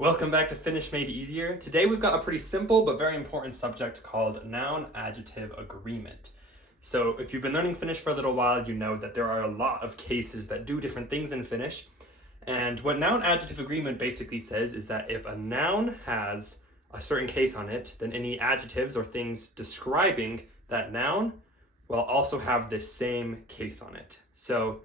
Welcome back to Finnish Made Easier. Today we've got a pretty simple but very important subject called noun-adjective agreement. So if you've been learning Finnish for a little while, you know that there are a lot of cases that do different things in Finnish. And what noun-adjective agreement basically says is that if a noun has a certain case on it, then any adjectives or things describing that noun will also have this same case on it. So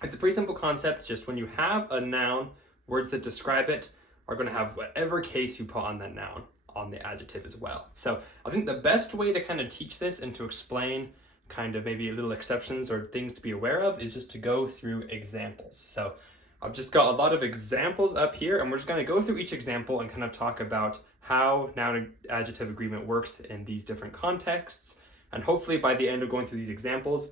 it's a pretty simple concept. Just when you have a noun, words that describe it are going to have whatever case you put on that noun on the adjective as well. So I think the best way to kind of teach this and to explain kind of maybe little exceptions or things to be aware of is just to go through examples. So I've just got a lot of examples up here, and we're just going to go through each example and kind of talk about how noun adjective agreement works in these different contexts. And hopefully by the end of going through these examples,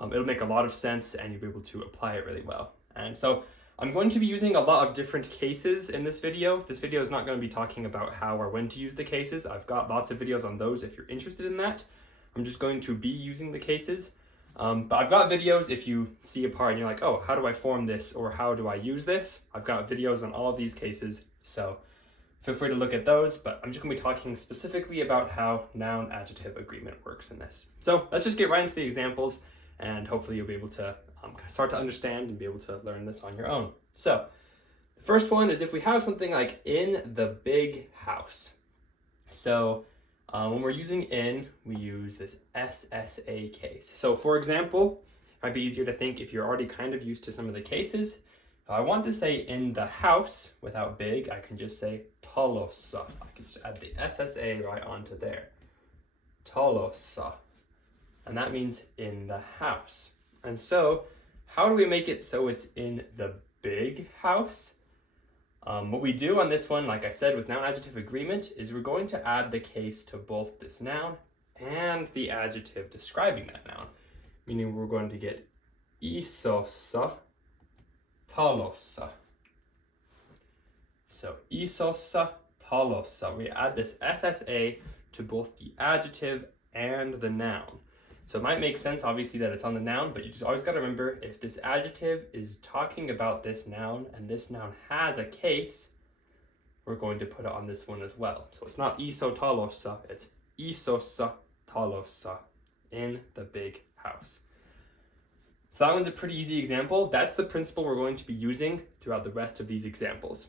it'll make a lot of sense and you'll be able to apply it really well. And so I'm going to be using a lot of different cases in this video. This video is not going to be talking about how or when to use the cases. I've got lots of videos on those if you're interested in that. I'm just going to be using the cases. But I've got videos if you see a part and you're like, oh, how do I form this or how do I use this? I've got videos on all of these cases, so feel free to look at those, but I'm just going to be talking specifically about how noun-adjective agreement works in this. So let's just get right into the examples and hopefully you'll be able to start to understand and be able to learn this on your own. So the first one is if we have something like in the big house. So when we're using in, we use this SSA case. So for example, it might be easier to think if you're already kind of used to some of the cases. If I want to say in the house without big, I can just say talossa. I can just add the SSA right onto there. Talossa. And that means in the house. And so how do we make it so it's in the big house? What we do on this one, like I said, with noun-adjective agreement, is we're going to add the case to both this noun and the adjective describing that noun. Meaning we're going to get isossa talossa. So isossa talossa. We add this SSA to both the adjective and the noun. So it might make sense, obviously, that it's on the noun, but you just always got to remember if this adjective is talking about this noun and this noun has a case, we're going to put it on this one as well. So it's not iso talossa, it's isossa talossa, in the big house. So that one's a pretty easy example. That's the principle we're going to be using throughout the rest of these examples.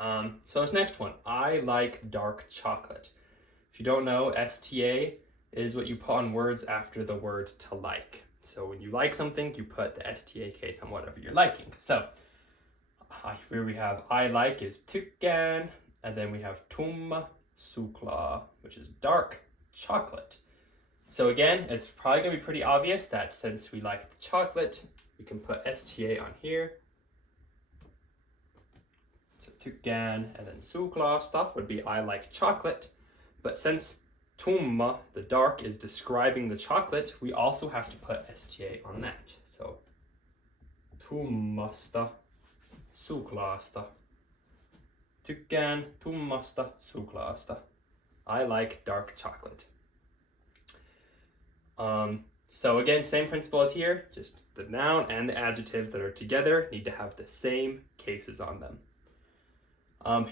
So this next one, I like dark chocolate. If you don't know, STA is what you put on words after the word to like. So when you like something, you put the STA case on whatever you're liking. So here we have I like is tykkään, and then we have tumma suklaa, which is dark chocolate. So again, it's probably going to be pretty obvious that since we like the chocolate, we can put STA on here. So tykkään, and then suklaasta would be I like chocolate. But since tumma, the dark, is describing the chocolate, we also have to put STA on that. So tummasta suklaasta. Tykkään tummasta suklaasta. I like dark chocolate. So again, same principle as here, just the noun and the adjectives that are together need to have the same cases on them.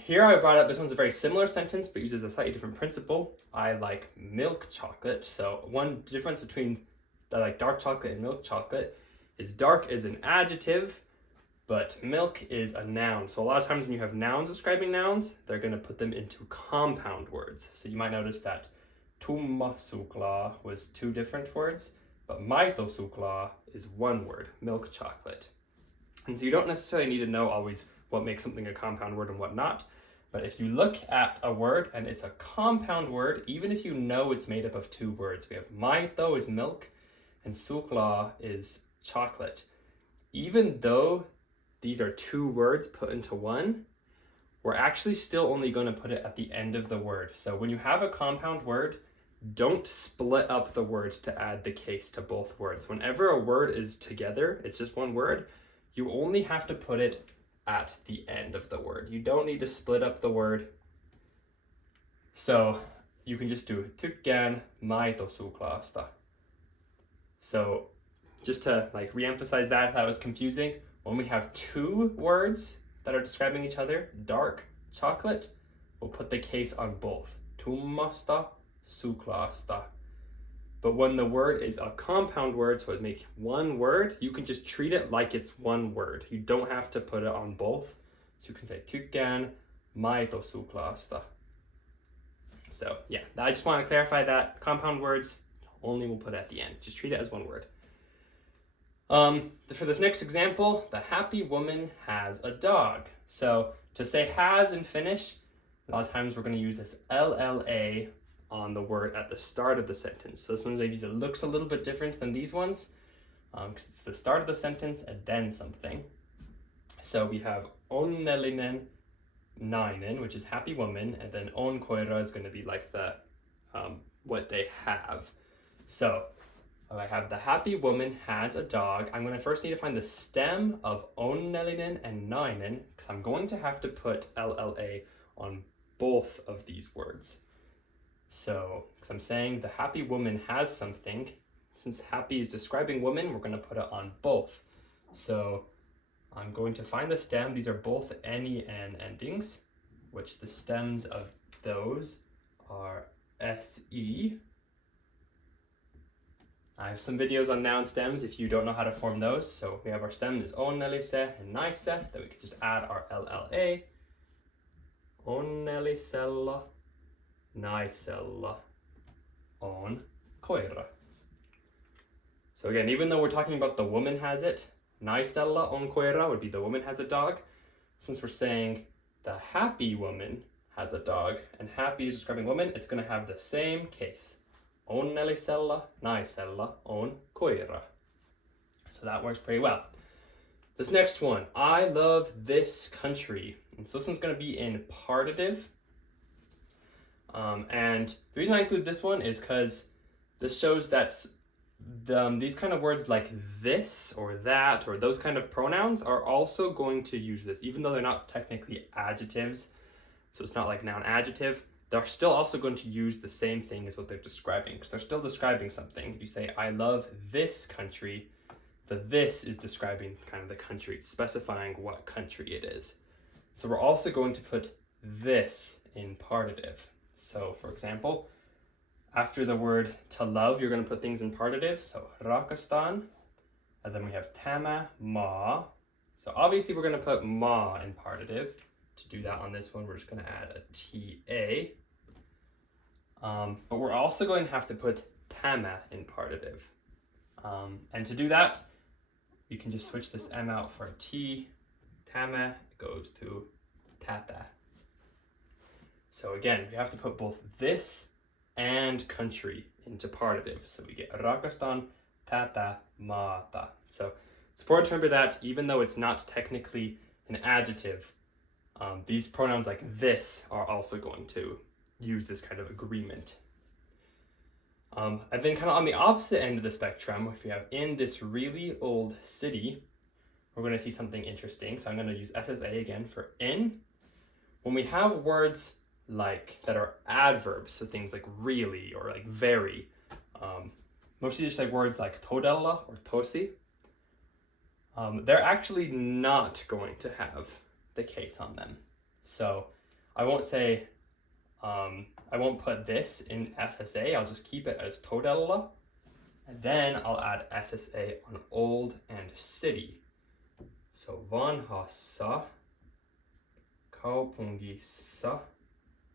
Here I brought up, this one's a very similar sentence, but uses a slightly different principle. I like milk chocolate. So one difference between I like dark chocolate and milk chocolate is dark is an adjective, but milk is a noun. So a lot of times when you have nouns describing nouns, they're going to put them into compound words. So you might notice that tumma suklaa was two different words, but maito suklaa is one word, milk chocolate. And so you don't necessarily need to know always what makes something a compound word and what not. But if you look at a word and it's a compound word, even if you know it's made up of two words, we have maito is milk and suklaa is chocolate. Even though these are two words put into one, we're actually still only going to put it at the end of the word. So when you have a compound word, don't split up the word to add the case to both words. Whenever a word is together, it's just one word, you only have to put it at the end of the word. You don't need to split up the word. So you can just do tykkään maito suklaasta. So just to like re-emphasize that, if that was confusing, when we have two words that are describing each other, dark chocolate, we'll put the case on both. Tummasta, suklaasta. But when the word is a compound word, so it makes one word, you can just treat it like it's one word. You don't have to put it on both. So you can say tykkään maitosuklaasta. So yeah, I just want to clarify that compound words only we'll put at the end. Just treat it as one word. For this next example, the happy woman has a dog. So to say has in Finnish, a lot of times we're going to use this LLA on the word at the start of the sentence. So this one maybe it looks a little bit different than these ones because it's the start of the sentence and then something. So we have onnellinen nainen, which is happy woman, and then on koira is going to be like the what they have. So I have the happy woman has a dog. I'm going to first need to find the stem of onnellinen and nainen because I'm going to have to put LLA on both of these words. So, because I'm saying the happy woman has something, since happy is describing woman, we're going to put it on both. So I'm going to find the stem. These are both NEN endings, which the stems of those are SE. I have some videos on noun stems if you don't know how to form those. So we have our stem is onnellise and naise, then we can just add our LLA. Onnellisella, naisella, on koira. So again, even though we're talking about the woman has it, naisella on koira would be the woman has a dog. Since we're saying the happy woman has a dog, and happy is describing woman, it's going to have the same case. Onnellisella, naisella, on koira. So that works pretty well. This next one, I love this country. And so this one's going to be in partitive. And the reason I include this one is because this shows that these kind of words like this or that or those kind of pronouns are also going to use this, even though they're not technically adjectives. So it's not like noun adjective. They're still also going to use the same thing as what they're describing because they're still describing something. If you say, I love this country, the this is describing kind of the country. It's specifying what country it is. So we're also going to put this in partitive. So for example, after the word to love, you're going to put things in partitive. So rakastan, and then we have tämä ma. So obviously we're going to put ma in partitive. To do that on this one, we're just going to add a ta. But we're also going to have to put tämä in partitive. And to do that, you can just switch this m out for a t. Tämä goes to tata. So again, we have to put both this and country into partitive. So we get rakastan, tata, maata. So it's important to remember that even though it's not technically an adjective, these pronouns like this are also going to use this kind of agreement. And then kind of on the opposite end of the spectrum, if we have in this really old city, we're going to see something interesting. So I'm going to use SSA again for in. When we have words like that are adverbs, so things like really or like very, mostly just like words like todella or tosi, they're actually not going to have the case on them. So I won't say, I won't put this in SSA, I'll just keep it as todella, and then I'll add SSA on old and city. So vanhassa, kaupungissa,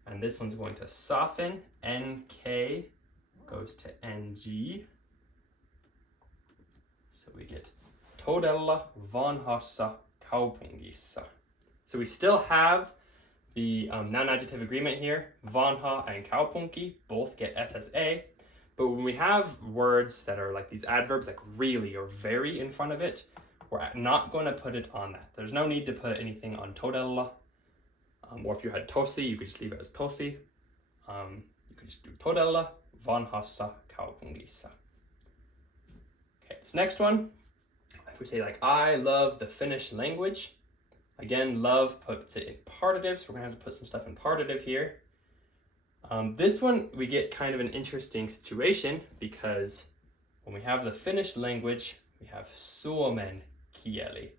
and this one's going to soften, NK goes to NG. So we get todella vanhassa kaupungissa. So we still have the noun adjective agreement here. Vanha and kaupunki both get SSA. But when we have words that are like these adverbs like really or very in front of it, we're not going to put it on that. There's no need to put anything on todella. Or if you had tosi, you could just leave it as tosi. You could just do todella, vanhassa, kaupungissa. Okay, this next one, if we say like, I love the Finnish language. Again, love puts it in partitive, so we're going to have to put some stuff in partitive here. This one, we get kind of an interesting situation because when we have the Finnish language, we have suomen kieli.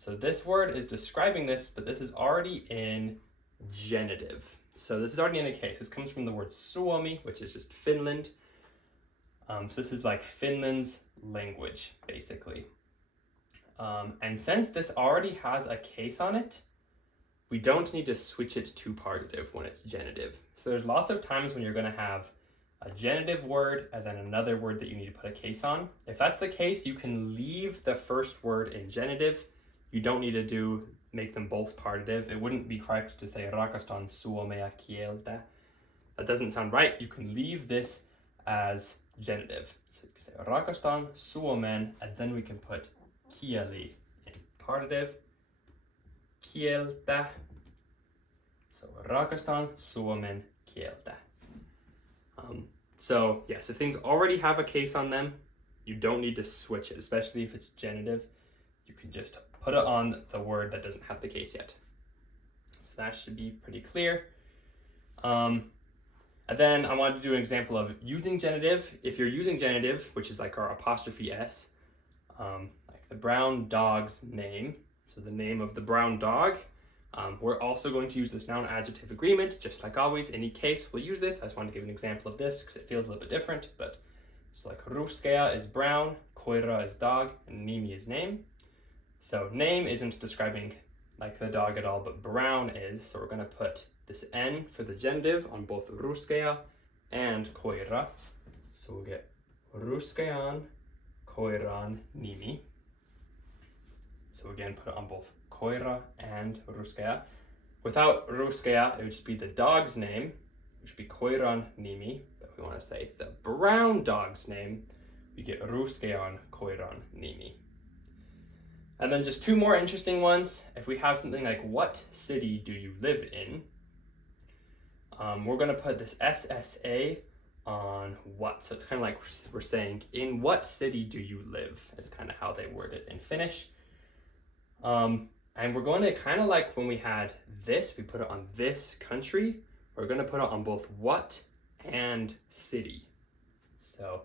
So this word is describing this, but this is already in genitive. So this is already in a case. This comes from the word Suomi, which is just Finland. So this is like Finland's language, basically. And since this already has a case on it, we don't need to switch it to partitive when it's genitive. So there's lots of times when you're going to have a genitive word and then another word that you need to put a case on. If that's the case, you can leave the first word in genitive. You don't need to make them both partitive. It wouldn't be correct to say rakastan suomea kieltä. That doesn't sound right. You can leave this as genitive. So you can say rakastan suomen, and then we can put kieli in partitive. Kieltä. So rakastan suomen kieltä. So yes, if things already have a case on them, you don't need to switch it, especially if it's genitive. You can just put it on the word that doesn't have the case yet. So that should be pretty clear. And then I wanted to do an example of using genitive. If you're using genitive, which is like our apostrophe S, like the brown dog's name, so the name of the brown dog, we're also going to use this noun adjective agreement, just like always. Any case, we'll use this. I just want to give an example of this because it feels a little bit different. But so like ruskea is brown, koira is dog, and nimi is name. So name isn't describing like the dog at all, but brown is. So we're going to put this N for the genitive on both ruskea and koira. So we'll get ruskean, koiran, nimi. So again, put it on both koira and ruskea. Without ruskea, it would just be the dog's name, which would be koiran nimi. But we want to say the brown dog's name, we get ruskean koiran nimi. And then just two more interesting ones. If we have something like, what city do you live in? We're going to put this SSA on what. So it's kind of like we're saying, in what city do you live? It's kind of how they word it in Finnish. And we're going to kind of like when we had this, we put it on this country. We're going to put it on both what and city. So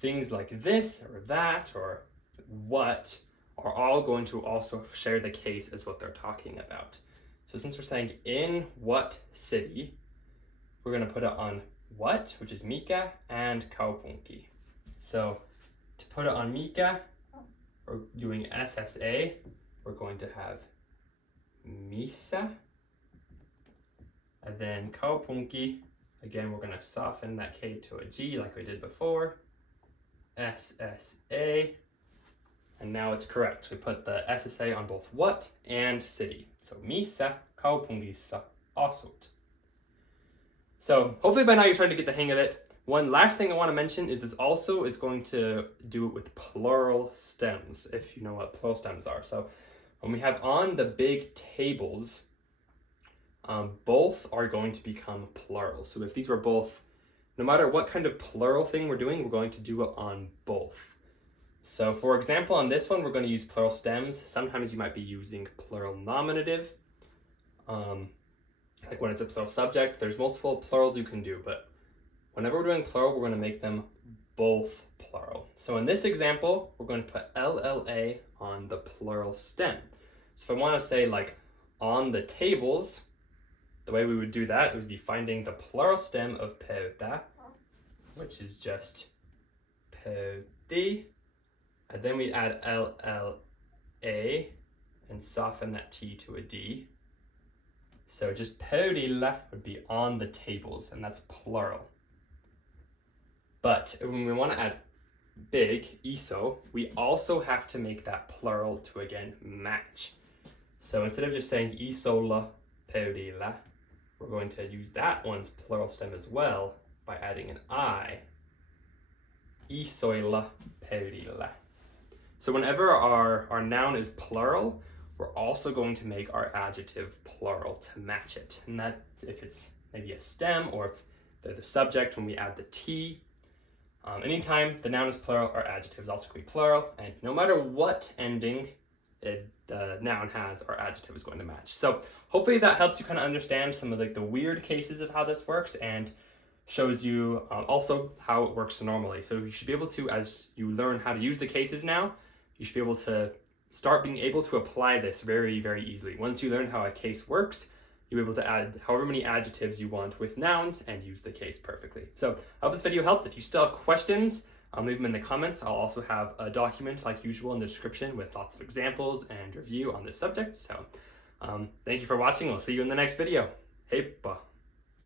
things like this or that or what are all going to also share the case as what they're talking about. So since we're saying in what city, we're going to put it on what, which is mikä, and kaupunki. So to put it on mikä, we're doing SSA. We're going to have missä. And then kaupunki, again, we're going to soften that K to a G like we did before. SSA. And now it's correct. We put the SSA on both what and city. So missä kaupungissa asut. So hopefully by now you're starting to get the hang of it. One last thing I want to mention is this also is going to do it with plural stems, if you know what plural stems are. So when we have on the big tables, both are going to become plural. So if these were both, no matter what kind of plural thing we're doing, we're going to do it on both. So for example, on this one, we're going to use plural stems. Sometimes you might be using plural nominative. Like when it's a plural subject, there's multiple plurals you can do, but whenever we're doing plural, we're going to make them both plural. So in this example, we're going to put LLA on the plural stem. So if I want to say like on the tables, the way we would do that would be finding the plural stem of pöytä, which is just pöyti, and then we add LLA and soften that T to a D. So just pöydillä would be on the tables, and that's plural. But when we want to add big, iso, we also have to make that plural to again match. So instead of just saying isolla pöydillä, we're going to use that one's plural stem as well by adding an I. Isoilla pöydillä. So whenever our noun is plural, we're also going to make our adjective plural to match it. And that if it's maybe a stem or if they're the subject, when we add the T, anytime the noun is plural, our adjective is also going to be plural. And no matter what ending the noun has, our adjective is going to match. So hopefully that helps you kind of understand some of like the weird cases of how this works and shows you also how it works normally. So you should be able to, as you learn how to use the cases now, you should be able to start being able to apply this very, very easily. Once you learn how a case works, you're able to add however many adjectives you want with nouns and use the case perfectly. So I hope this video helped. If you still have questions, leave them in the comments. I'll also have a document like usual in the description with lots of examples and review on this subject. So thank you for watching. We'll see you in the next video. Hey, bye.